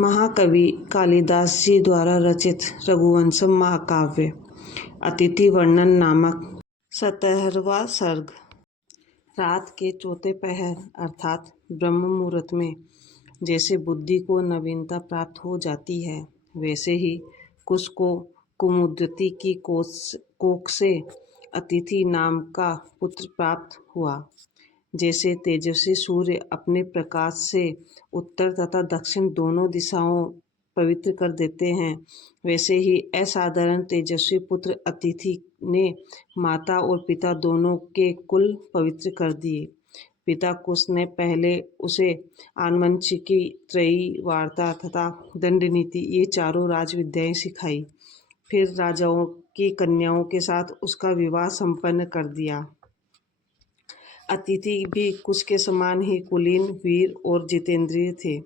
महाकवि कालिदास जी द्वारा रचित रघुवंशम महाकाव्य अतिथि वर्णन नामक 17वां सर्ग। रात के चौथे पहर अर्थात ब्रह्म मुहूर्त में जैसे बुद्धि को नवीनता प्राप्त हो जाती है, वैसे ही कुश को कुमुद्गति की कोख से अतिथि नाम का पुत्र प्राप्त हुआ। जैसे तेजस्वी सूर्य अपने प्रकाश से उत्तर तथा दक्षिण दोनों दिशाओं पवित्र कर देते हैं, वैसे ही असाधारण तेजस्वी पुत्र अतिथि ने माता और पिता दोनों के कुल पवित्र कर दिए। पिता कुश ने पहले उसे आनुवंशिकी, त्रयी, वार्ता तथा दंड नीति ये चारों राजविद्याएं सिखाई। फिर राजाओं की कन्याओं के साथ उसका विवाह संपन्न कर दिया। अतिथि भी कुश के समान ही कुलीन, वीर और जितेंद्रिय थे,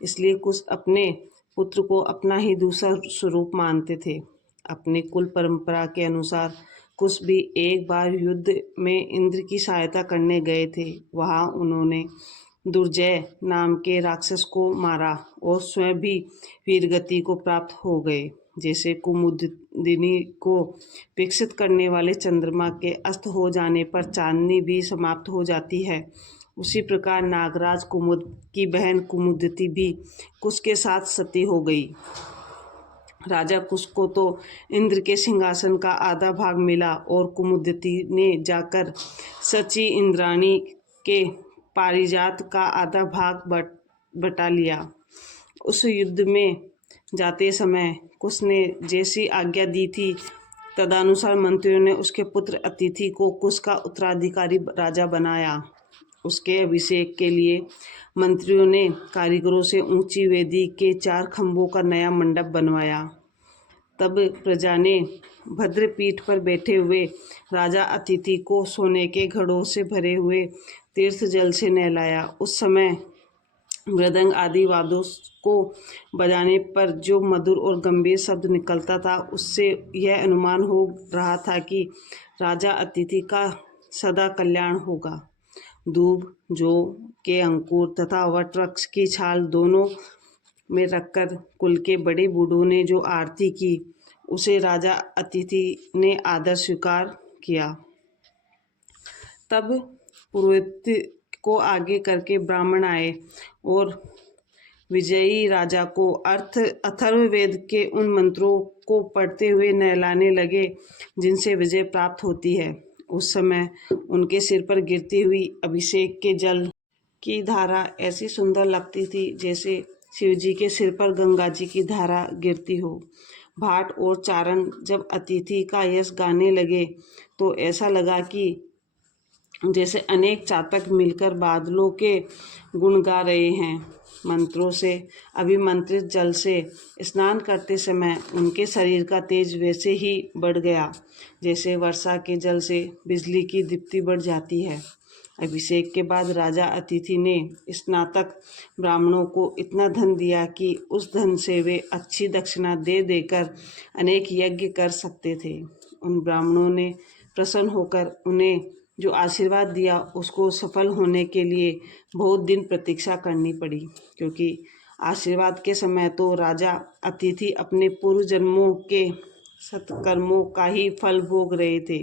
इसलिए कुश अपने पुत्र को अपना ही दूसरा स्वरूप मानते थे। अपनी कुल परंपरा के अनुसार कुश भी एक बार युद्ध में इंद्र की सहायता करने गए थे। वहां उन्होंने दुर्जय नाम के राक्षस को मारा और स्वयं भी वीरगति को प्राप्त हो गए। जैसे कुमुदिनी को विकसित करने वाले चंद्रमा के अस्त हो जाने पर चांदनी भी समाप्त हो जाती है, उसी प्रकार नागराज कुमुद की बहन कुमुदती भी कुश के साथ सती हो गई। राजा कुश को तो इंद्र के सिंहासन का आधा भाग मिला और कुमुदती ने जाकर सची इंद्राणी के पारिजात का आधा भाग बटा लिया। उस युद्ध में जाते समय कुश ने जैसी आज्ञा दी थी, तदनुसार मंत्रियों ने उसके पुत्र अतिथि को कुश का उत्तराधिकारी राजा बनाया। उसके अभिषेक के लिए मंत्रियों ने कारीगरों से ऊंची वेदी के 4 खंभों का नया मंडप बनवाया। तब प्रजा ने भद्रपीठ पर बैठे हुए राजा अतिथि को सोने के घड़ों से भरे हुए तीर्थ जल से नहलाया। उस समय मृदंग आदि वाद्यों को बजाने पर जो मधुर और गंभीर शब्द निकलता था, उससे यह अनुमान हो रहा था कि राजा अतिथि का सदा कल्याण होगा। दूब, जौ के अंकुर तथा वट वृक्ष की छाल दोनों में रखकर कुल के बड़े बूढ़ों ने जो आरती की, उसे राजा अतिथि ने आदर स्वीकार किया। तब पुरोहित को आगे करके ब्राह्मण आए और विजयी राजा को अथर्ववेद के उन मंत्रों को पढ़ते हुए नहलाने लगे जिनसे विजय प्राप्त होती है। उस समय उनके सिर पर गिरती हुई अभिषेक के जल की धारा ऐसी सुंदर लगती थी जैसे शिवजी के सिर पर गंगा जी की धारा गिरती हो। भाट और चारण जब अतिथि का यश गाने लगे तो ऐसा लगा कि जैसे अनेक चातक मिलकर बादलों के गुण गा रहे हैं। मंत्रों से अभिमंत्रित जल से स्नान करते समय उनके शरीर का तेज वैसे ही बढ़ गया जैसे वर्षा के जल से बिजली की दीप्ति बढ़ जाती है। अभिषेक के बाद राजा अतिथि ने स्नातक ब्राह्मणों को इतना धन दिया कि उस धन से वे अच्छी दक्षिणा दे देकर अनेक यज्ञ कर सकते थे। उन ब्राह्मणों ने प्रसन्न होकर उन्हें जो आशीर्वाद दिया उसको सफल होने के लिए बहुत दिन प्रतीक्षा करनी पड़ी, क्योंकि आशीर्वाद के समय तो राजा अतिथि अपने पूर्व जन्मों के सत्कर्मों का ही फल भोग रहे थे।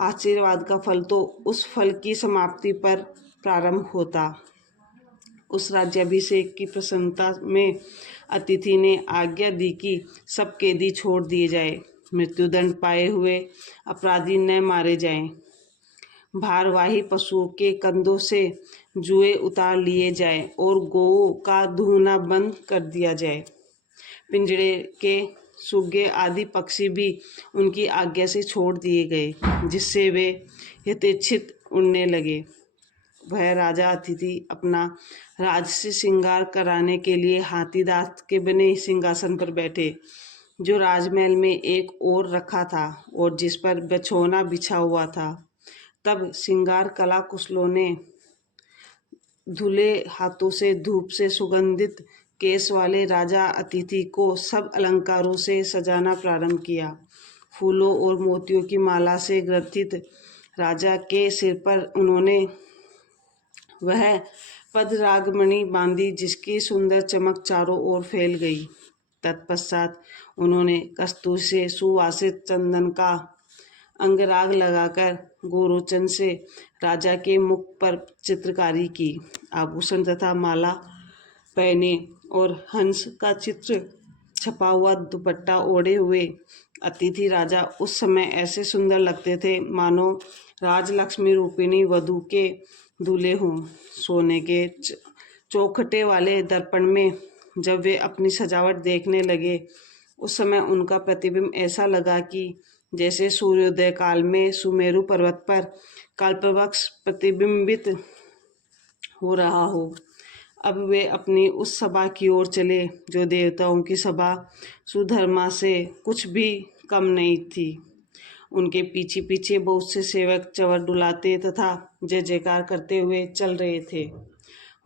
आशीर्वाद का फल तो उस फल की समाप्ति पर प्रारंभ होता। उस राज्याभिषेक की प्रसन्नता में अतिथि ने आज्ञा दी कि सब कैदी छोड़ दिए जाए, मृत्युदंड पाए हुए अपराधी न मारे जाएं, भारवाही पशुओं के कंधों से जुए उतार लिए जाएं और गौओं का दूहना बंद कर दिया जाए। पिंजड़े के सुग्गे आदि पक्षी भी उनकी आज्ञा से छोड़ दिए गए, जिससे वे यथेच्छित उड़ने लगे। वह राजा अतिथि अपना राजसी श्रृंगार कराने के लिए हाथी दांत के बने सिंहासन पर बैठे, जो राजमहल में एक ओर रखा था और जिस पर बिछौना बिछा हुआ था। तब श्रृंगार कला कुशलों ने धुले हाथों से धूप से सुगंधित केश वाले राजा अतिथि को सब अलंकारों से सजाना प्रारंभ किया। फूलों और मोतियों की माला से ग्रथित राजा के सिर पर उन्होंने वह पदरागमणि बांधी, जिसकी सुंदर चमक चारों ओर फैल गई। तत्पश्चात उन्होंने कस्तूरी से सुवासित चंदन का अंगराग लगाकर गोरोचन से राजा के मुख पर चित्रकारी की। आभूषण तथा माला पहने और हंस का चित्र छपा हुआ दुपट्टा ओढ़े हुए अतिथि राजा उस समय ऐसे सुंदर लगते थे मानो राजलक्ष्मी रूपिणी वधू के दूल्हे हों। सोने के चौखटे वाले दर्पण में जब वे अपनी सजावट देखने लगे, उस समय उनका प्रतिबिंब ऐसा लगा कि जैसे सूर्योदय काल में सुमेरु पर्वत पर कल्पवृक्ष प्रतिबिंबित हो रहा हो। अब वे अपनी उस सभा की ओर चले जो देवताओं की सभा सुधर्मा से कुछ भी कम नहीं थी। उनके पीछे पीछे बहुत से सेवक चवर डुलाते तथा जय जयकार करते हुए चल रहे थे।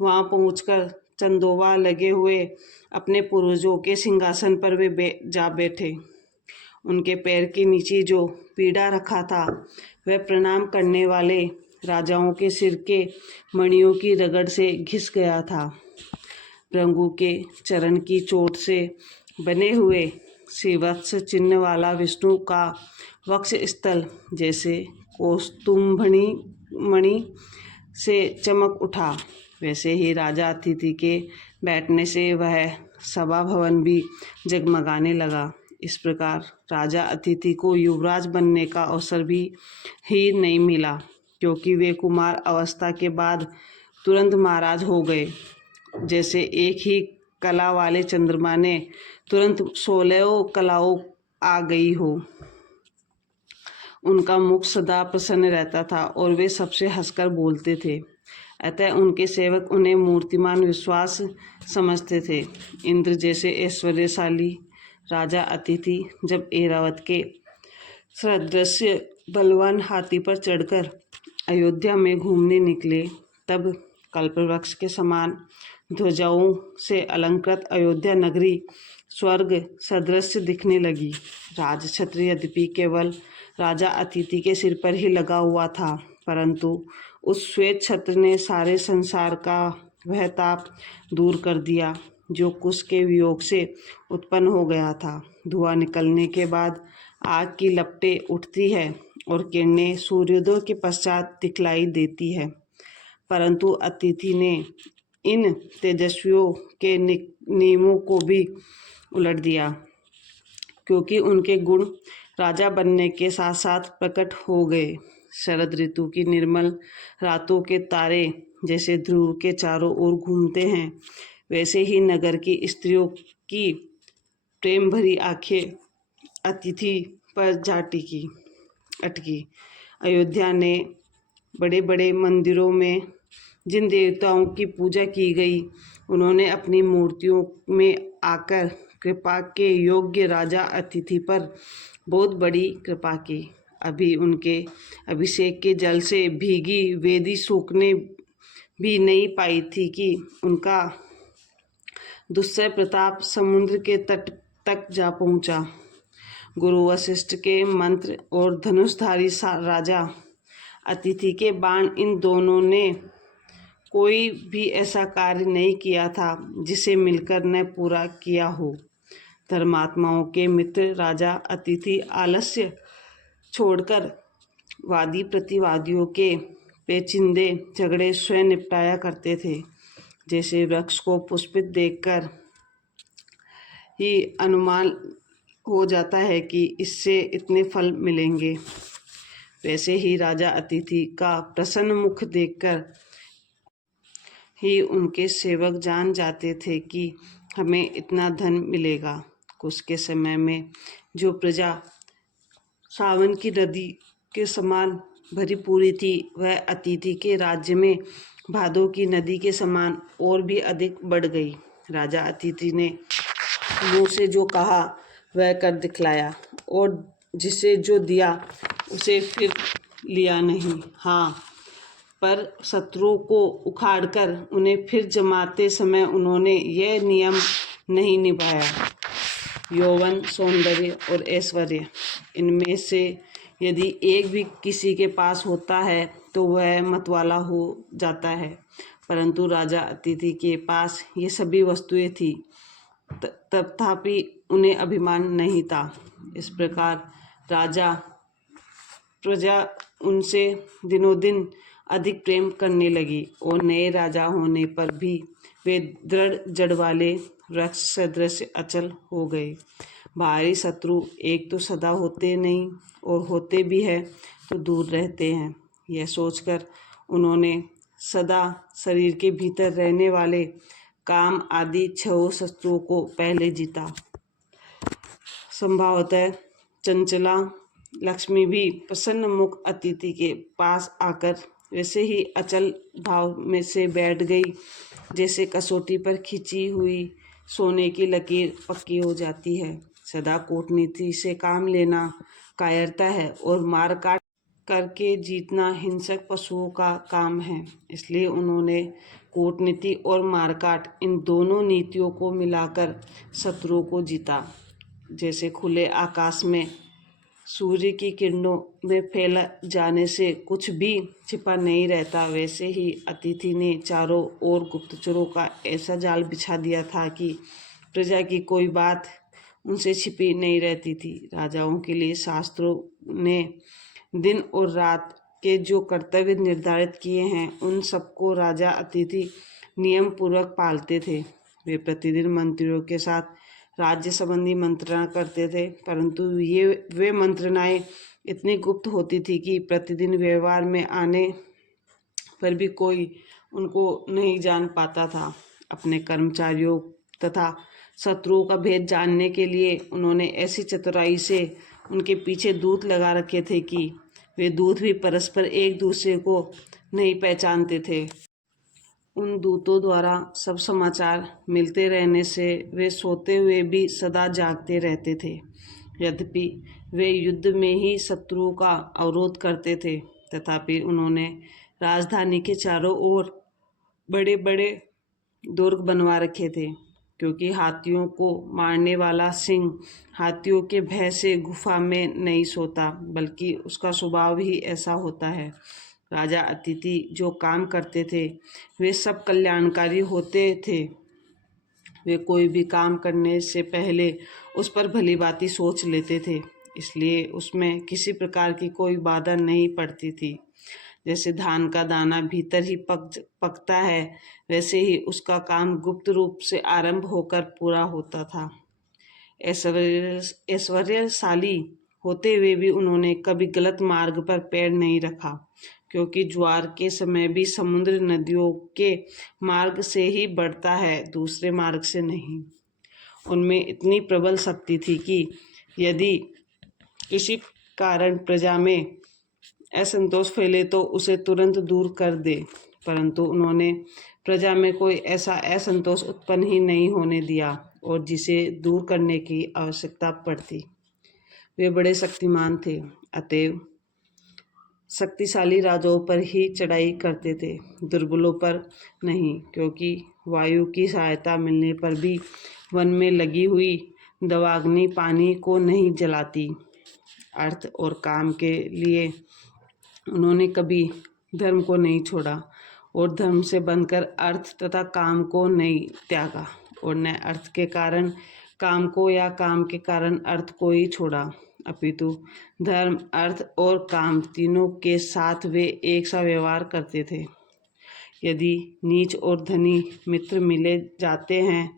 वहां पहुंचकर चंदोवा लगे हुए अपने पूर्वजों के सिंहासन पर वे जा बैठे। उनके पैर के नीचे जो पीढ़ा रखा था वह प्रणाम करने वाले राजाओं के सिर के मणियों की रगड़ से घिस गया था। भृगु के चरण की चोट से बने हुए श्रीवत्स चिन्ह वाला विष्णु का वक्ष स्थल जैसे कौस्तुभमणि मणि से चमक उठा, वैसे ही राजा अतिथि के बैठने से वह सभा भवन भी जगमगाने लगा। इस प्रकार राजा अतिथि को युवराज बनने का अवसर भी ही नहीं मिला, क्योंकि वे कुमार अवस्था के बाद तुरंत महाराज हो गए। जैसे एक ही कला वाले चंद्रमा ने तुरंत 16 कलाओं आ गई हो। उनका मुख सदा प्रसन्न रहता था और वे सबसे हंसकर बोलते थे, अतः उनके सेवक उन्हें मूर्तिमान विश्वास समझते थे। इंद्र जैसे ऐश्वर्यशाली राजा अतिथि जब ऐरावत के सदृश बलवान हाथी पर चढ़कर अयोध्या में घूमने निकले, तब कल्पवृक्ष के समान ध्वजाओं से अलंकृत अयोध्या नगरी स्वर्ग सदृश दिखने लगी। राजछत्र यद्यपि केवल राजा अतिथि के सिर पर ही लगा हुआ था, परंतु उस श्वेत छत्र ने सारे संसार का वह ताप दूर कर दिया जो कुश के वियोग से उत्पन्न हो गया था। धुआं निकलने के बाद आग की लपटें उठती है और किरणें सूर्योदय के पश्चात दिखलाई देती है, परंतु अतिथि ने इन तेजस्वियों के नियमों को भी उलट दिया, क्योंकि उनके गुण राजा बनने के साथ साथ प्रकट हो गए। शरद ऋतु की निर्मल रातों के तारे जैसे ध्रुव के चारों ओर घूमते हैं, वैसे ही नगर की स्त्रियों की प्रेम भरी आंखें अतिथि पर जा अटकी। अयोध्या ने बड़े बड़े मंदिरों में जिन देवताओं की पूजा की गई, उन्होंने अपनी मूर्तियों में आकर कृपा के योग्य राजा अतिथि पर बहुत बड़ी कृपा की। अभी उनके अभिषेक के जल से भीगी वेदी सूखने भी नहीं पाई थी कि उनका दुस्सह प्रताप समुद्र के तट तक जा पहुंचा। गुरु वशिष्ठ के मंत्र और धनुषधारी राजा अतिथि के बाण, इन दोनों ने कोई भी ऐसा कार्य नहीं किया था जिसे मिलकर न पूरा किया हो। धर्मात्माओं के मित्र राजा अतिथि आलस्य छोड़कर वादी प्रतिवादियों के पेचीदे झगड़े स्वयं निपटाया करते थे। जैसे वृक्ष को पुष्पित देखकर ही अनुमान हो जाता है कि इससे इतने फल मिलेंगे, वैसे ही राजा अतिथि का प्रसन्न मुख देखकर ही उनके सेवक जान जाते थे कि हमें इतना धन मिलेगा। कुछ के समय में जो प्रजा सावन की नदी के समान भरी पूरी थी, वह अतिथि के राज्य में भादों की नदी के समान और भी अधिक बढ़ गई। राजा अतिथि ने मुँह से जो कहा वह कर दिखलाया, और जिसे जो दिया उसे फिर लिया नहीं। हाँ, पर शत्रुओं को उखाड़कर उन्हें फिर जमाते समय उन्होंने यह नियम नहीं निभाया। यौवन, सौंदर्य और ऐश्वर्य, इनमें से यदि एक भी किसी के पास होता है तो वह मतवाला हो जाता है, परंतु राजा अतिथि के पास ये सभी वस्तुएं थी, तथापि उन्हें अभिमान नहीं था। इस प्रकार प्रजा उनसे दिनों दिन अधिक प्रेम करने लगी और नए राजा होने पर भी वे दृढ़ जड़ वाले वृक्ष सदृश अचल हो गए। बाहरी शत्रु एक तो सदा होते नहीं और होते भी है तो दूर रहते हैं। यह सोचकर उन्होंने सदा शरीर के भीतर रहने वाले काम आदि 6 शत्रुओं को पहले जीता। संभवतः चंचला लक्ष्मी भी प्रसन्न मुख अतिथि के पास आकर वैसे ही अचल भाव में से बैठ गई जैसे कसौटी पर खींची हुई सोने की लकीर पक्की हो जाती है। सदा कूटनीति से काम लेना कायरता है और मार काट करके जीतना हिंसक पशुओं का काम है। इसलिए उन्होंने कूटनीति और मारकाट इन दोनों नीतियों को मिलाकर शत्रुओं को जीता। जैसे खुले आकाश में सूर्य की किरणों में फैल जाने से कुछ भी छिपा नहीं रहता, वैसे ही अतिथि ने चारों ओर गुप्तचरों का ऐसा जाल बिछा दिया था कि प्रजा की कोई बात उनसे छिपी नहीं रहती थी। राजाओं के लिए शास्त्रों ने दिन और रात के जो कर्तव्य निर्धारित किए हैं, उन सबको राजा अतिथि नियम पूर्वक पालते थे। वे प्रतिदिन मंत्रियों के साथ राज्य संबंधी मंत्रणा करते थे, परंतु वे मंत्रणाएं इतनी गुप्त होती थी कि प्रतिदिन व्यवहार में आने पर भी कोई उनको नहीं जान पाता था। अपने कर्मचारियों तथा शत्रुओं का भेद जानने के लिए उन्होंने ऐसी चतुराई से उनके पीछे दूत लगा रखे थे कि वे दूत भी परस्पर एक दूसरे को नहीं पहचानते थे। उन दूतों द्वारा सब समाचार मिलते रहने से वे सोते हुए भी सदा जागते रहते थे। यद्यपि वे युद्ध में ही शत्रुओं का अवरोध करते थे, तथापि उन्होंने राजधानी के चारों ओर बड़े बड़े दुर्ग बनवा रखे थे, क्योंकि हाथियों को मारने वाला सिंह हाथियों के भय से गुफा में नहीं सोता, बल्कि उसका स्वभाव ही ऐसा होता है। राजा अतिथि जो काम करते थे वे सब कल्याणकारी होते थे। वे कोई भी काम करने से पहले उस पर भली भांति सोच लेते थे, इसलिए उसमें किसी प्रकार की कोई बाधा नहीं पड़ती थी। जैसे धान का दाना भीतर ही पकता है, वैसे ही उसका काम गुप्त रूप से आरंभ होकर पूरा होता था। ऐश्वर्यशाली होते हुए भी उन्होंने कभी गलत मार्ग पर पैर नहीं रखा, क्योंकि ज्वार के समय भी समुद्र नदियों के मार्ग से ही बढ़ता है, दूसरे मार्ग से नहीं। उनमें इतनी प्रबल शक्ति थी कि यदि किसी कारण प्रजा में असंतोष फैले तो उसे तुरंत दूर कर दे, परंतु उन्होंने प्रजा में कोई ऐसा असंतोष उत्पन्न ही नहीं होने दिया और जिसे दूर करने की आवश्यकता पड़ती। वे बड़े शक्तिमान थे, अतएव शक्तिशाली राजाओं पर ही चढ़ाई करते थे, दुर्बलों पर नहीं, क्योंकि वायु की सहायता मिलने पर भी वन में लगी हुई दवाग्नि पानी को नहीं जलाती। अर्थ और काम के लिए उन्होंने कभी धर्म को नहीं छोड़ा और धर्म से बनकर अर्थ तथा काम को नहीं त्यागा, और न अर्थ के कारण काम को या काम के कारण अर्थ को ही छोड़ा, अपितु धर्म अर्थ और काम तीनों के साथ वे एक सा व्यवहार करते थे। यदि नीच और धनी मित्र मिले जाते हैं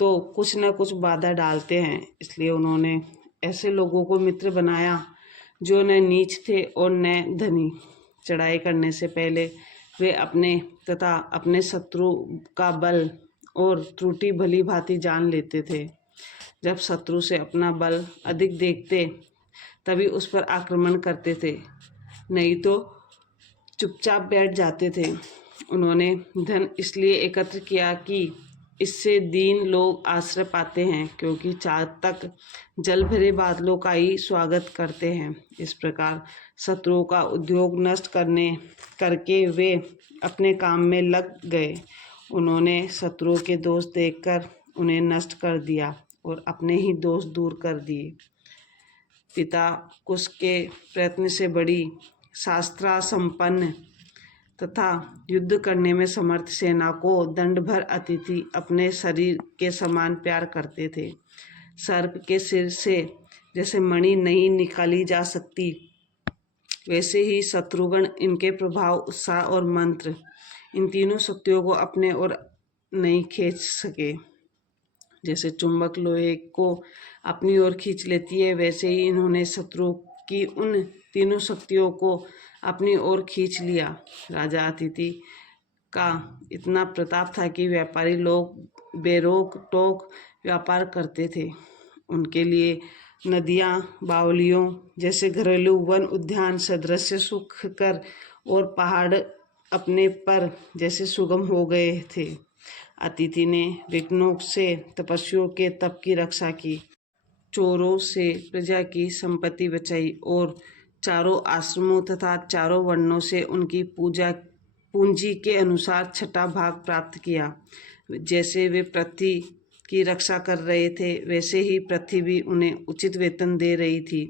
तो कुछ न कुछ बाधा डालते हैं, इसलिए उन्होंने ऐसे लोगों को मित्र बनाया जो न नीच थे और न धनी। चढ़ाई करने से पहले वे अपने तथा अपने शत्रु का बल और त्रुटि भली भांति जान लेते थे। जब शत्रु से अपना बल अधिक देखते तभी उस पर आक्रमण करते थे, नहीं तो चुपचाप बैठ जाते थे। उन्होंने धन इसलिए एकत्र किया कि इससे दीन लोग आश्रय पाते हैं, क्योंकि चाँद तक जल भरे बादलों का ही स्वागत करते हैं। इस प्रकार शत्रुओं का उद्योग नष्ट करके वे अपने काम में लग गए। उन्होंने शत्रुओं के दोष देखकर उन्हें नष्ट कर दिया और अपने ही दोष दूर कर दिए। पिता कुश के प्रयत्न से बड़ी शास्त्रा संपन्न तथा युद्ध करने में समर्थ सेना को दंड भर अतिथि अपने शरीर के समान प्यार करते थे। सर्प के सिर से जैसे मणि नहीं निकाली जा सकती, वैसे ही शत्रुगण, इनके प्रभाव, उत्साह और मंत्र, इन तीनों शक्तियों को अपने ओर नहीं खींच सके। जैसे चुंबक लोहे को अपनी ओर खींच लेती है, वैसे ही इन्होंने शत्रु की उन तीनों शक्तियों को अपनी ओर खींच लिया। राजा अतिथि का इतना प्रताप था कि व्यापारी लोग बेरोक टोक व्यापार करते थे। उनके लिए नदियाँ, बावलियों जैसे घरेलू वन उद्यान सदृश सुखकर और पहाड़ अपने पर जैसे सुगम हो गए थे। अतिथि ने विघ्नों से तपस्वियों के तप की रक्षा की, चोरों से प्रजा की संपत्ति बचाई और चारों आश्रमों तथा चारों वर्णों से उनकी पूंजी के अनुसार छठा भाग प्राप्त किया। जैसे वे पृथ्वी की रक्षा कर रहे थे, वैसे ही पृथ्वी भी उन्हें उचित वेतन दे रही थी।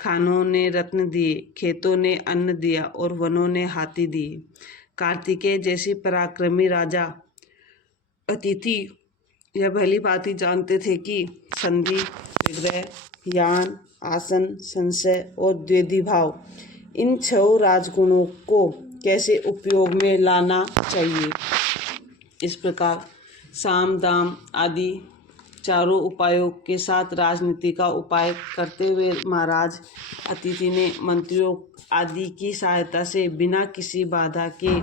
खानों ने रत्न दिए, खेतों ने अन्न दिया और वनों ने हाथी दिए। कार्तिकेय जैसी पराक्रमी राजा अतिथि यह भली भांति जानते थे कि संधि, विग्रह, यान, आसन, संशय और द्विधिभाव, इन 6 राजगुणों को कैसे उपयोग में लाना चाहिए। इस प्रकार साम, दाम आदि चारों उपायों के साथ राजनीति का उपाय करते हुए महाराज अतिथि ने मंत्रियों आदि की सहायता से बिना किसी बाधा के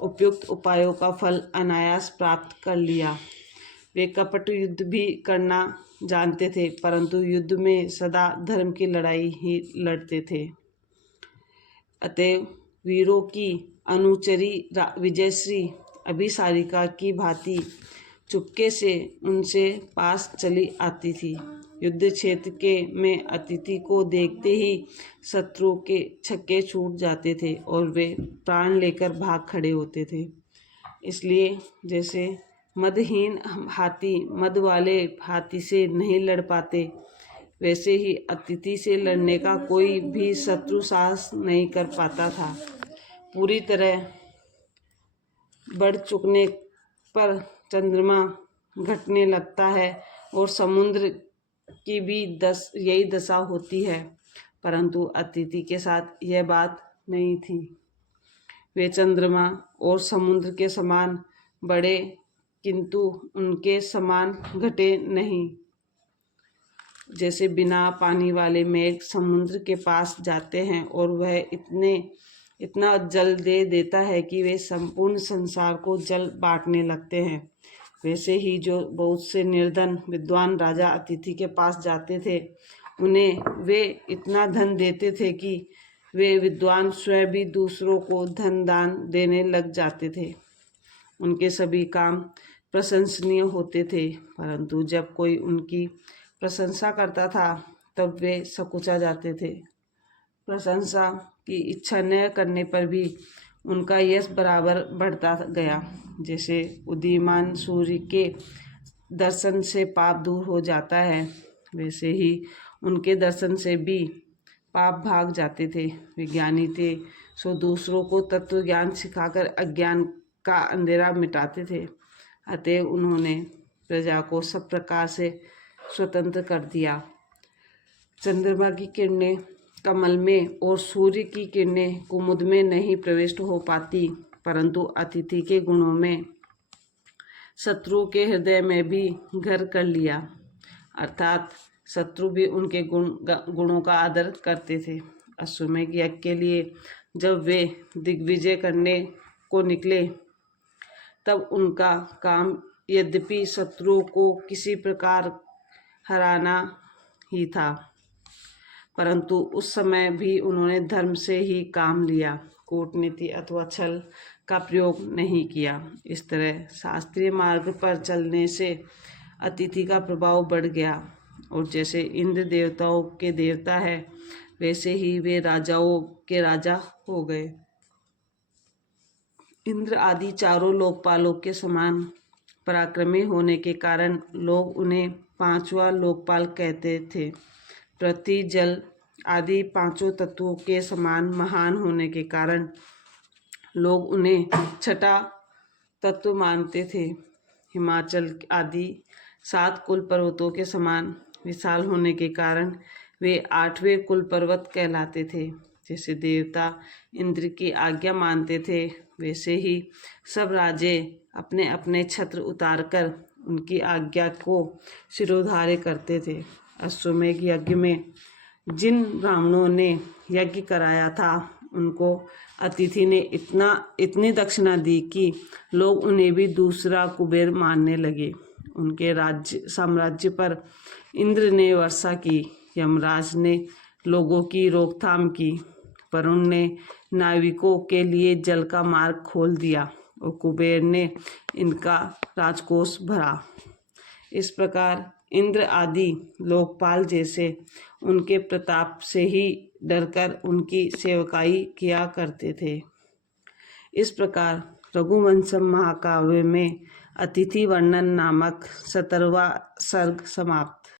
उपयुक्त उपायों का फल अनायास प्राप्त कर लिया। वे कपट युद्ध भी करना जानते थे, परंतु युद्ध में सदा धर्म की लड़ाई ही लड़ते थे। अतएव वीरों की अनुचरी विजयश्री अभिसारिका की भांति चुपके से उनसे पास चली आती थी। युद्ध क्षेत्र में अतिथि को देखते ही शत्रु के छक्के छूट जाते थे और वे प्राण लेकर भाग खड़े होते थे। इसलिए जैसे मदहीन हाथी मद वाले हाथी से नहीं लड़ पाते, वैसे ही अतिथि से लड़ने का कोई भी शत्रु साहस नहीं कर पाता था। पूरी तरह बढ़ चुकने पर चंद्रमा घटने लगता है और समुद्र की भी यही दशा होती है, परंतु अतिथि के साथ यह बात नहीं थी। वे चंद्रमा और समुद्र के समान बढ़े, किंतु उनके समान घटे नहीं। जैसे बिना पानी वाले मेघ समुद्र के पास जाते हैं और वह इतना जल दे देता है कि वे संपूर्ण संसार को जल बांटने लगते हैं, वैसे ही जो बहुत से निर्धन विद्वान राजा अतिथि के पास जाते थे, उन्हें वे इतना धन देते थे कि वे विद्वान स्वयं भी दूसरों को धन दान देने लग जाते थे। उनके सभी काम प्रशंसनीय होते थे, परंतु जब कोई उनकी प्रशंसा करता था तब वे सकुचा जाते थे। प्रशंसा की इच्छा न करने पर भी उनका यश बराबर बढ़ता गया। जैसे उदीयमान सूर्य के दर्शन से पाप दूर हो जाता है, वैसे ही उनके दर्शन से भी पाप भाग जाते थे। विज्ञानी थे, सो दूसरों को तत्व ज्ञान सिखाकर अज्ञान का अंधेरा मिटाते थे। अतएव उन्होंने प्रजा को सब प्रकार से स्वतंत्र कर दिया। चंद्रमा की किरणें कमल में और सूर्य की किरणें कुमुद में नहीं प्रविष्ट हो पाती, परंतु अतिथि के गुणों में शत्रु के हृदय में भी घर कर लिया, अर्थात शत्रु भी उनके गुणों का आदर करते थे। अश्वमेध यज्ञ के लिए जब वे दिग्विजय करने को निकले, तब उनका काम यद्यपि शत्रुओं को किसी प्रकार हराना ही था, परंतु उस समय भी उन्होंने धर्म से ही काम लिया, कूटनीति अथवा छल का प्रयोग नहीं किया। इस तरह शास्त्रीय मार्ग पर चलने से अतिथि का प्रभाव बढ़ गया और जैसे इंद्र देवताओं के देवता है, वैसे ही वे राजाओं के राजा हो गए। इंद्र आदि चारों लोकपालों के समान पराक्रमी होने के कारण लोग उन्हें 5वां लोकपाल कहते थे। पृथ्वी, जल आदि 5 तत्वों के समान महान होने के कारण लोग उन्हें छठा तत्व मानते थे। हिमाचल आदि 7 कुल पर्वतों के समान विशाल होने के कारण वे 8वें कुल पर्वत कहलाते थे। जैसे देवता इंद्र की आज्ञा मानते थे, वैसे ही सब राजे अपने अपने छत्र उतारकर उनकी आज्ञा को शिरोधार्य करते थे। अश्वमेध यज्ञ में जिन ब्राह्मणों ने यज्ञ कराया था, उनको अतिथि ने इतनी दक्षिणा दी कि लोग उन्हें भी दूसरा कुबेर मानने लगे। उनके साम्राज्य पर इंद्र ने वर्षा की, यमराज ने लोगों की रोकथाम की, वरुण ने नाविकों के लिए जल का मार्ग खोल दिया और कुबेर ने इनका राजकोष भरा। इस प्रकार इंद्र आदि लोकपाल जैसे उनके प्रताप से ही डरकर उनकी सेवकाई किया करते थे। इस प्रकार रघुवंशम महाकाव्य में अतिथि वर्णन नामक 17वां सर्ग समाप्त।